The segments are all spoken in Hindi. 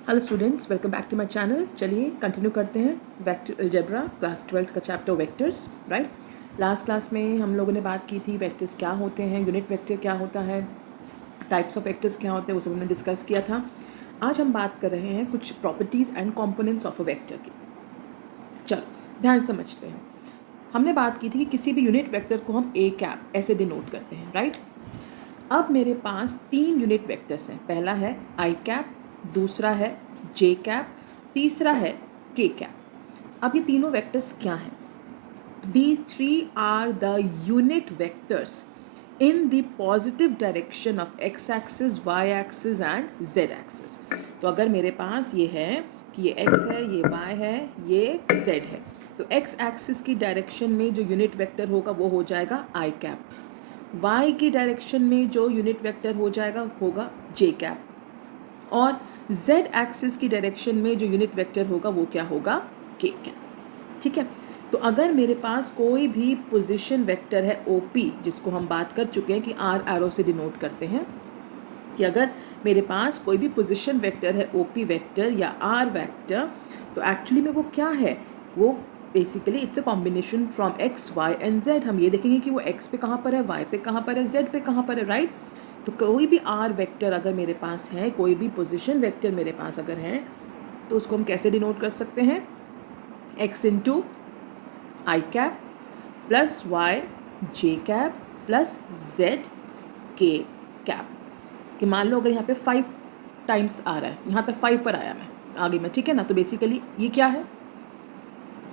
Hello students, welcome back to my channel. चलिए कंटिन्यू करते हैं वेक्टर अलजेब्रा क्लास 12 का chapter vectors. Right, last class में हम लोगों ने बात की थी वेक्टर्स क्या होते हैं, यूनिट वेक्टर क्या होता है, टाइप्स ऑफ वेक्टर्स क्या होते हैं, वो सब हमने डिस्कस किया था। आज हम बात कर रहे हैं कुछ properties and components of a vector की। चलो ध्यान से समझते हैं। हमने बात की थी कि किसी भी यूनिट वेक्टर को हम ए कैप ऐसे डिनोट करते हैं। राइट, अब मेरे पास 3 यूनिट वेक्टर्स हैं। पहला है आई कैप, दूसरा है जे कैप, तीसरा है के कैप। अब ये तीनों वेक्टर्स क्या हैं? These three are the unit vectors in the positive direction of x-axis, y-axis and z-axis। तो अगर मेरे पास ये है कि ये x है, ये y है, ये z है, तो x एक्सिस की डायरेक्शन में जो यूनिट वेक्टर होगा वो हो जाएगा आई कैप। y की डायरेक्शन में जो यूनिट वेक्टर हो जाएगा होगा j कैप, और z एक्सिस की डायरेक्शन में जो यूनिट वेक्टर होगा वो क्या होगा, k कैप। ठीक है, तो अगर मेरे पास कोई भी पोजीशन वेक्टर है OP, जिसको हम बात कर चुके हैं कि r एरो से डिनोट करते हैं, कि अगर मेरे पास कोई भी पोजीशन वेक्टर है OP वेक्टर या r वेक्टर, तो एक्चुअली में वो क्या है, वो basically it's a combination from x, y and z। हम ये देखेंगे कि वो x पे कहाँ पर है, y पे कहाँ पर है, z पे कहाँ पर है। राइट, तो कोई भी r वेक्टर अगर मेरे पास है, कोई भी पोजीशन वेक्टर मेरे पास अगर है, तो उसको हम कैसे डिनोट कर सकते हैं, x इंटू आई cap plus y j cap plus z k cap. कि मान लो अगर यहाँ पे 5 टाइम्स आ रहा है, यहाँ पे 5 पर आया मैं आगे में, ठीक है ना, तो बेसिकली ये क्या है,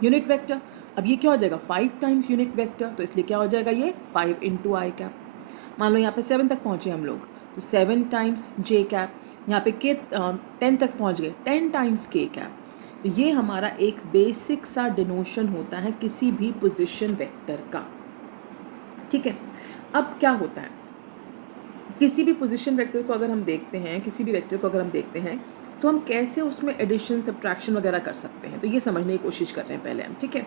यूनिट वेक्टर। अब ये क्या हो जाएगा, 5 टाइम्स यूनिट वेक्टर, तो इसलिए क्या हो जाएगा ये 5 इंटू आई कैप। मान लो यहाँ पे 7 तक पहुँचे हम लोग, तो 7 टाइम्स जे कैप। यहाँ पे के 10 तक पहुँच गए, 10 टाइम्स के कैप। तो ये हमारा एक बेसिक सा डिनोशन होता है किसी भी पोजीशन वेक्टर का। ठीक है, अब क्या होता है, किसी भी पोजीशन वेक्टर को अगर हम देखते हैं, किसी भी वेक्टर को अगर हम देखते हैं, तो हम कैसे उसमें एडिशन सब्ट्रैक्शन वगैरह कर सकते हैं, तो ये समझने की कोशिश कर रहे हैं पहले हम। ठीक है,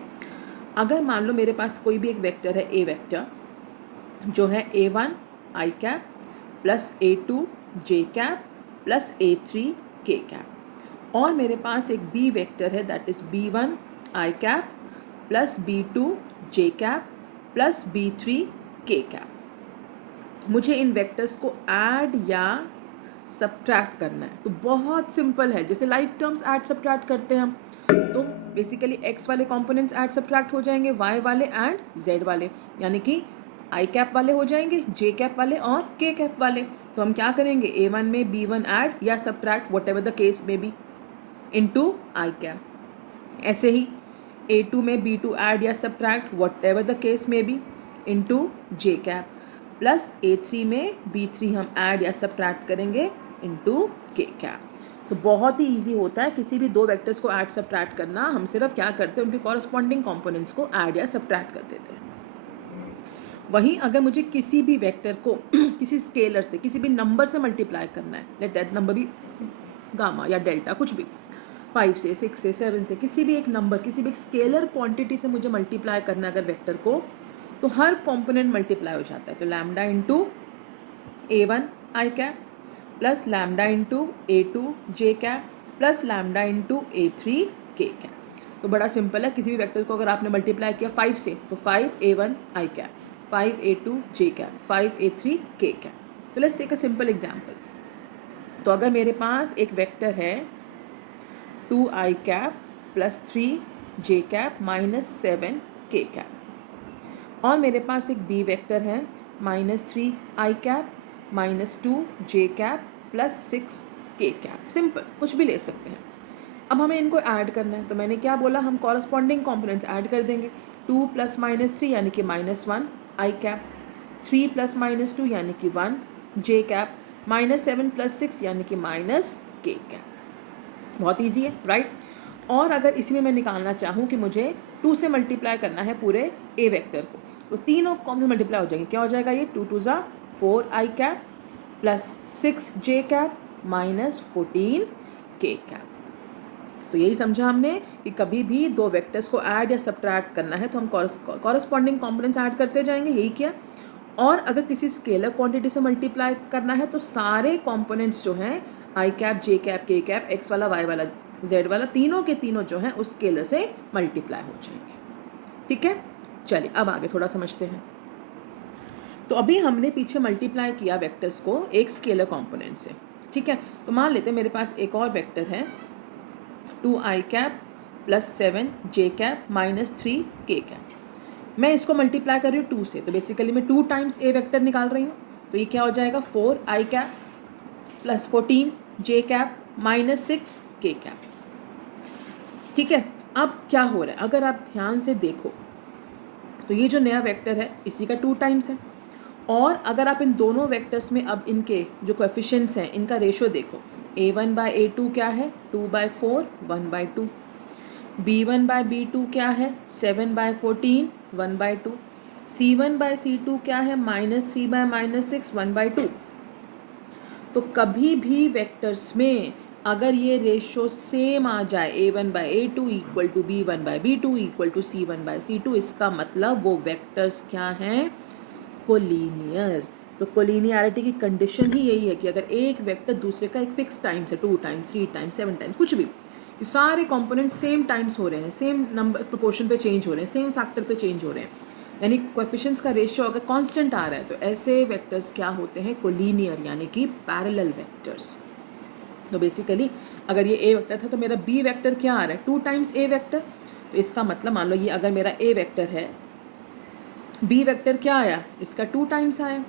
अगर मान लो मेरे पास कोई भी एक वेक्टर है, ए वेक्टर, जो है A1 i cap plus A2 j cap plus A3 k cap, और मेरे पास एक बी वेक्टर है that is B1 I cap plus B2 J cap plus B3 के कैप। मुझे इन वेक्टर्स को ऐड या सब्ट्रैक्ट करना है, तो बहुत सिंपल है, जैसे लाइक टर्म्स ऐड सब्ट्रैक्ट करते हैं हम, तो बेसिकली x वाले कंपोनेंट्स ऐड सब्ट्रैक्ट हो जाएंगे, y वाले एंड z वाले, यानी कि आई कैप वाले हो जाएंगे, जे कैप वाले और के कैप वाले। तो हम क्या करेंगे, A1 में B1 ऐड या subtract what ever the case में बी इनटू आई कैप। ऐसे ही A2 में B2 ऐड या subtract what ever the case में बी इनटू जे कैप, प्लस A3 में B3 हम ऐड या सब्ट्रैक्ट करेंगे इनटू के कैप। तो बहुत ही इजी होता है किसी भी दो वेक्टर्स को ऐड सब्ट्रैक्ट करना। हम सिर्फ क्या करते हैं, उनके कॉरस्पॉन्डिंग कंपोनेंट्स को ऐड या सब्ट्रैक्ट कर देते हैं। वहीं अगर मुझे किसी भी वेक्टर को किसी स्केलर से, किसी भी नंबर से मल्टीप्लाई करना है, लेट दैट नंबर भी गामा या डेल्टा, कुछ भी, 5 से 6 से 7 से, किसी भी एक नंबर, किसी भी एक स्केलर क्वांटिटी से मुझे मल्टीप्लाई करना है अगर वेक्टर को, तो हर कंपोनेंट मल्टीप्लाई हो जाता है। तो lambda into A1 i cap plus lambda into A2 j cap plus lambda into A3 k cap. तो बड़ा सिंपल है, किसी भी वेक्टर को अगर आपने मल्टीप्लाई किया 5 से, तो 5A1 आई कैप, 5A2 जे कैप, 5A3 के कैप। तो let's take a simple example. तो अगर मेरे पास एक वेक्टर है 2 i cap plus 3 j cap minus 7 k cap, और मेरे पास एक बी वेक्टर है -3 आई कैप -2 जे कैप प्लस 6 के कैप। सिंपल, कुछ भी ले सकते हैं। अब हमें इनको ऐड करना है, तो मैंने क्या बोला, हम कॉरस्पॉन्डिंग कॉम्पोनेंट्स ऐड कर देंगे। 2 प्लस -3 यानी कि -1 आई कैप, 3 प्लस -2 यानी कि 1 जे कैप, -7 प्लस 6 यानी कि के कैप। बहुत ईजी है, राइट। और अगर इसी में मैं निकालना चाहूँ कि मुझे 2 से मल्टीप्लाई करना है पूरे ए वेक्टर को, तो तीनों कॉम्पोनेंट मल्टीप्लाई हो जाएंगे। क्या हो जाएगा ये, 2 2 4 आई कैप प्लस 6 जे कैप माइनस 14 के कैप। तो यही समझा हमने कि कभी भी दो वेक्टर्स को ऐड या सब्ट्रैक्ट करना है तो हम कॉरस्पॉन्डिंग कॉम्पोनेंट्स ऐड करते जाएंगे, यही किया। और अगर किसी स्केलर क्वांटिटी से मल्टीप्लाई करना है तो सारे कॉम्पोनेंट्स जो हैं आई कैप, जे कैप, के कैप, एक्स वाला, वाई वाला, जेड वाला, तीनों के तीनों जो हैं उस स्केलर से मल्टीप्लाई हो जाएंगे। ठीक है, चलिए अब आगे थोड़ा समझते हैं। तो अभी हमने पीछे मल्टीप्लाई किया वेक्टर्स को एक स्केलर कंपोनेंट से। ठीक है, तो मान लेते हैं मेरे पास एक और वेक्टर है 2i कैप प्लस 7 जे कैप माइनस 3 के कैप। मैं इसको मल्टीप्लाई कर रही हूँ 2 से, तो बेसिकली मैं 2 टाइम्स ए वेक्टर निकाल रही हूँ। तो ये क्या हो जाएगा 4i कैप प्लस 14 जे कैप माइनस 6 के कैप। ठीक है, अब क्या हो रहा है अगर आप ध्यान से देखो तो ये जो नया वेक्टर है इसी का 2 टाइम्स है। और अगर आप इन दोनों वेक्टर्स में अब इनके जो कोएफिशिएंट्स हैं इनका रेशो देखो, a1/a2 क्या है 2/4 1/2, b1/b2 क्या है 7/14 1/2, c1/c2 क्या है -3/-6 1/2। तो कभी भी वेक्टर्स में अगर ये रेशो सेम आ जाए a1/a2 equal to b1/b2 equal to c1/c2, इसका मतलब वो वेक्टर्स क्या हैं कोलिनियर। तो कोलिनियरिटी की कंडीशन ही यही है कि अगर एक वेक्टर दूसरे का एक फिक्स टाइम से 2 टाइम्स 3 टाइम्स 7 टाइम्स कुछ भी, ये सारे कंपोनेंट सेम टाइम्स हो रहे हैं, सेम नंबर प्रोपोर्शन पे चेंज हो रहे हैं, सेम फैक्टर पे चेंज हो रहे हैं, यानी कोएफिशिएंट्स का रेशियो अगर कांस्टेंट आ रहा है, तो ऐसे वेक्टर्स क्या होते हैं कोलिनियर यानी कि पैरेलल वेक्टर्स। तो बेसिकली अगर ये ए वेक्टर था तो मेरा बी वेक्टर क्या आ रहा है 2 टाइम्स ए वेक्टर। तो इसका मतलब मान लो ये अगर मेरा ए वेक्टर है, बी वेक्टर क्या आया इसका 2 टाइम्स आया,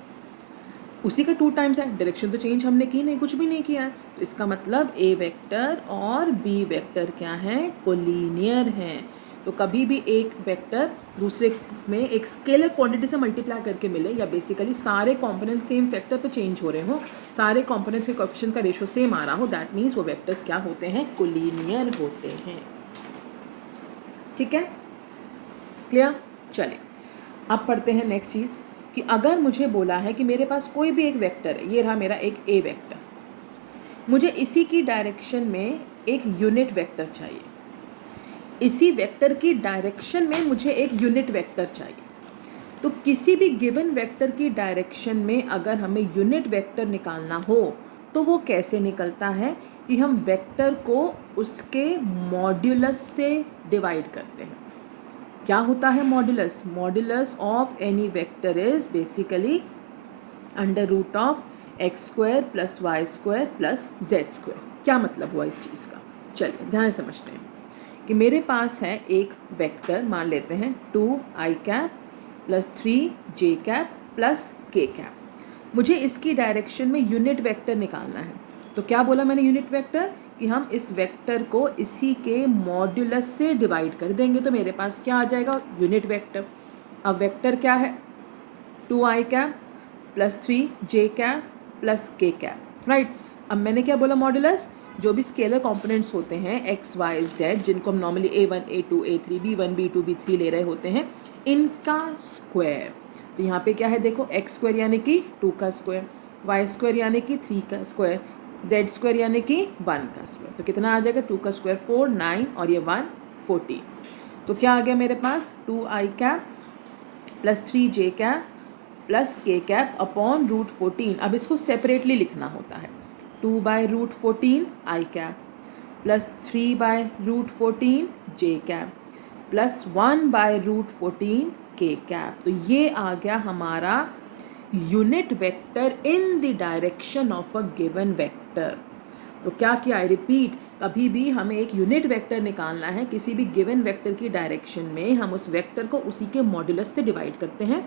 उसी का 2 टाइम्स है, डायरेक्शन तो चेंज हमने की नहीं, कुछ भी नहीं किया है। तो इसका मतलब ए वेक्टर और बी वेक्टर क्या है कोलिनियर हैं। तो कभी भी एक वेक्टर दूसरे में एक स्केलर क्वांटिटी से मल्टीप्लाई करके मिले, या बेसिकली सारे कंपोनेंट सेम वेक्टर पे चेंज हो रहे हो, सारे कंपोनेंट्स के कोएफिशिएंट का रेशियो सेम आ रहा हो, दैट मीन्स वो वेक्टर्स क्या होते हैं कोलिनियर होते हैं। ठीक है, क्लियर। चलिए अब पढ़ते हैं नेक्स्ट चीज़ कि अगर मुझे बोला है कि मेरे पास कोई भी एक वेक्टर है, ये रहा मेरा एक ए वेक्टर, मुझे इसी की डायरेक्शन में एक यूनिट वेक्टर चाहिए, इसी वेक्टर की डायरेक्शन में मुझे एक यूनिट वेक्टर चाहिए। तो किसी भी गिवन वेक्टर की डायरेक्शन में अगर हमें यूनिट वेक्टर निकालना हो तो वो कैसे निकलता है कि हम वेक्टर को उसके मॉड्यूलस से डिवाइड करते हैं। क्या होता है modulus? Modulus of any vector is basically under root of x square plus Y square plus Z square. क्या मतलब हुआ इस चीज़ का? चलिए ध्यान से समझते हैं कि मेरे पास है एक वेक्टर, मान लेते हैं 2i cap plus 3j cap plus k cap. मुझे इसकी डायरेक्शन में यूनिट वेक्टर निकालना है। तो क्या बोला मैंने यूनिट वेक्टर कि हम इस वेक्टर को इसी के मॉड्यूलस से डिवाइड कर देंगे, तो मेरे पास क्या आ जाएगा यूनिट वेक्टर। अब वेक्टर क्या है 2i cap plus 3j cap plus k cap, right. अब मैंने क्या बोला मॉड्यूलस, जो भी स्केलर कंपोनेंट्स होते हैं एक्स वाई जेड, जिनको हम normally a1 a2 a3 b1 b2 b3 ले रहे होते हैं, इनका स्क्वायर। तो यहाँ पे क्या है देखो एक्स स्क्वायर यानी कि 2 का स्क्वायर, वाई स्क्वायर यानी कि 3 का स्क्वायर, जेड स्क्वायर यानी कि 1 का स्क्वायर। तो कितना आ जाएगा 2 का स्क्वायर 4 9 और ये 1 14। तो क्या आ गया मेरे पास 2i cap plus 3j cap plus k cap upon root 14। अब इसको सेपरेटली लिखना होता है 2/√14 i cap plus 3/√14 j cap plus 1/√14 k cap. तो ये आ गया हमारा unit vector in the direction of a given vector. तो क्या किया, आई रिपीट, कभी भी हमें एक यूनिट वेक्टर निकालना है किसी भी गिवन वेक्टर की डायरेक्शन में, हम उस वेक्टर को उसी के मॉड्यूलस से डिवाइड करते हैं।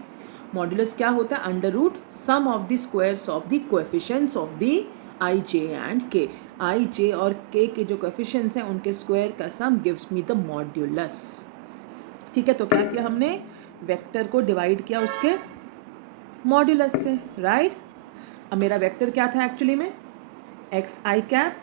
मॉड्यूलस क्या होता है under root sum of the squares of the coefficients of the I J and K. I जे और के जो कोएफिशिएंट्स हैं उनके स्क्वायर का सम गिव्स मी द मॉड्यूलस। ठीक है, तो क्या किया हमने वेक्टर को डिवाइड किया उसके मॉड्यूलस से, राइट। अब मेरा वेक्टर क्या था एक्चुअली में x i cap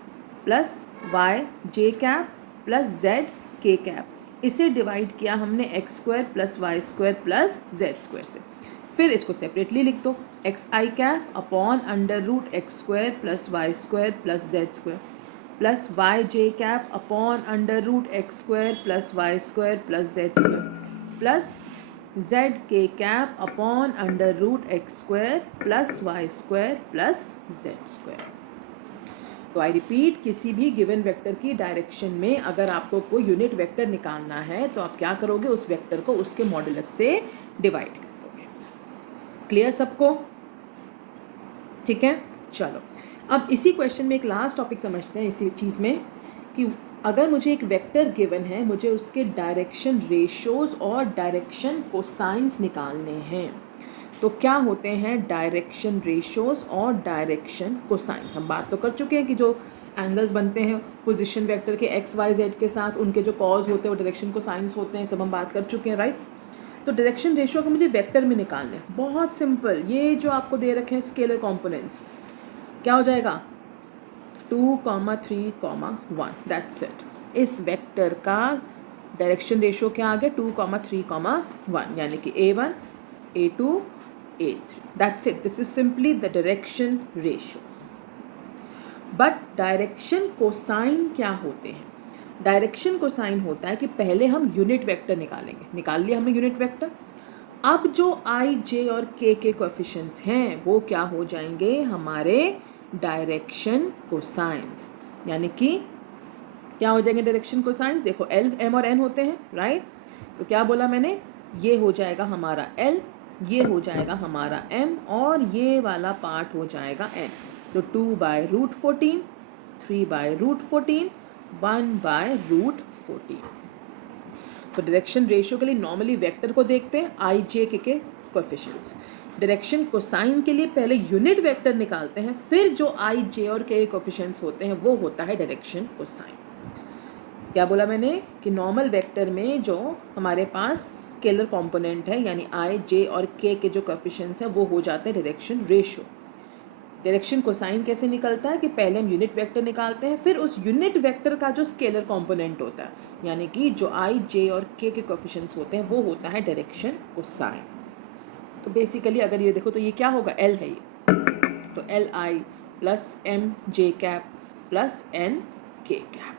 plus y j cap plus z k cap, इसे डिवाइड किया हमने x square plus Y square plus Z square से। फिर इसको सेपरेटली लिख दो x i cap upon under root x square plus Y square plus Z square plus y j cap upon under root x square plus Y square plus Z square plus z k cap upon under root x square plus Y square plus Z square. तो आई रिपीट, किसी भी गिवन वेक्टर की डायरेक्शन में अगर आपको कोई यूनिट वेक्टर निकालना है तो आप क्या करोगे, उस वेक्टर को उसके मॉडुलस से डिवाइड कर दोगे। क्लियर सबको? ठीक है, चलो अब इसी क्वेश्चन में एक लास्ट टॉपिक समझते हैं इसी चीज़ में कि अगर मुझे एक वेक्टर गिवन है, मुझे उसके डायरेक्शन रेशियोज और डायरेक्शन कोसाइंस निकालने हैं। तो क्या होते हैं डायरेक्शन रेशियोज और डायरेक्शन कोसाइंस? हम बात तो कर चुके हैं कि जो एंगल्स बनते हैं पोजीशन वेक्टर के एक्स वाई जेड के साथ, उनके जो कॉज होते हैं वो डायरेक्शन कोसाइंस होते हैं, सब हम बात कर चुके हैं, राइट। तो डायरेक्शन रेशियो को मुझे वेक्टर में निकालना है, बहुत सिंपल। ये जो आपको दे रखे हैं स्केलर कॉम्पोनेंट्स, क्या हो जाएगा 2, 3, 1, दैट्स इट। इस वेक्टर का डायरेक्शन रेशियो क्या आ गया 2, 3, 1, यानी कि A1, A2, A3, that's it. This is simply the direction ratio. But direction cosine क्या होते हैं? डायरेक्शन कोसाइन होता है कि पहले हम यूनिट वेक्टर निकालेंगे, निकाल लिया हमने यूनिट वेक्टर। अब जो आई जे और के कोएफिशिएंट्स हैं वो क्या हो जाएंगे, हमारे डायरेक्शन कोसाइंस, यानी कि क्या हो जाएंगे डायरेक्शन कोसाइंस? देखो एल, एम और एन होते हैं, राइट। तो क्या बोला मैंने, ये हो जाएगा हमारा एल, ये हो जाएगा हमारा एम, और ये वाला पार्ट हो जाएगा एन। तो 2/√14, 3/√14, 1/√14। तो डायरेक्शन रेशियो के लिए नॉर्मली वेक्टर को देखते हैं आई जे के कोएफिशिएंट्स। डायरेक्शन कोसाइन के लिए पहले यूनिट वेक्टर निकालते हैं, फिर जो आई जे और के कोएफिशिएंट्स होते हैं वो होता है डायरेक्शन कोसाइन। क्या बोला मैंने कि नॉर्मल वेक्टर में जो हमारे पास स्केलर कंपोनेंट है यानी आई जे और के जो कोएफिशिएंट्स हैं वो हो जाते हैं डायरेक्शन रेशियो। डायरेक्शन कोसाइन कैसे निकलता है कि पहले हम यूनिट वेक्टर निकालते हैं, फिर उस यूनिट वेक्टर का जो स्केलर कंपोनेंट होता है यानी कि जो आई जे और के कोएफिशिएंट्स होते हैं वो होता है डायरेक्शन कोसाइन। तो बेसिकली अगर ये देखो तो ये क्या होगा, एल है ये, तो L I plus M J cap plus N K cap.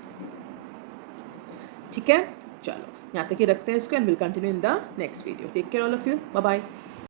ठीक है, चलो यहाँ तक ही रखते हैं इसको, and will continue in the next video. Take care all of you, bye bye.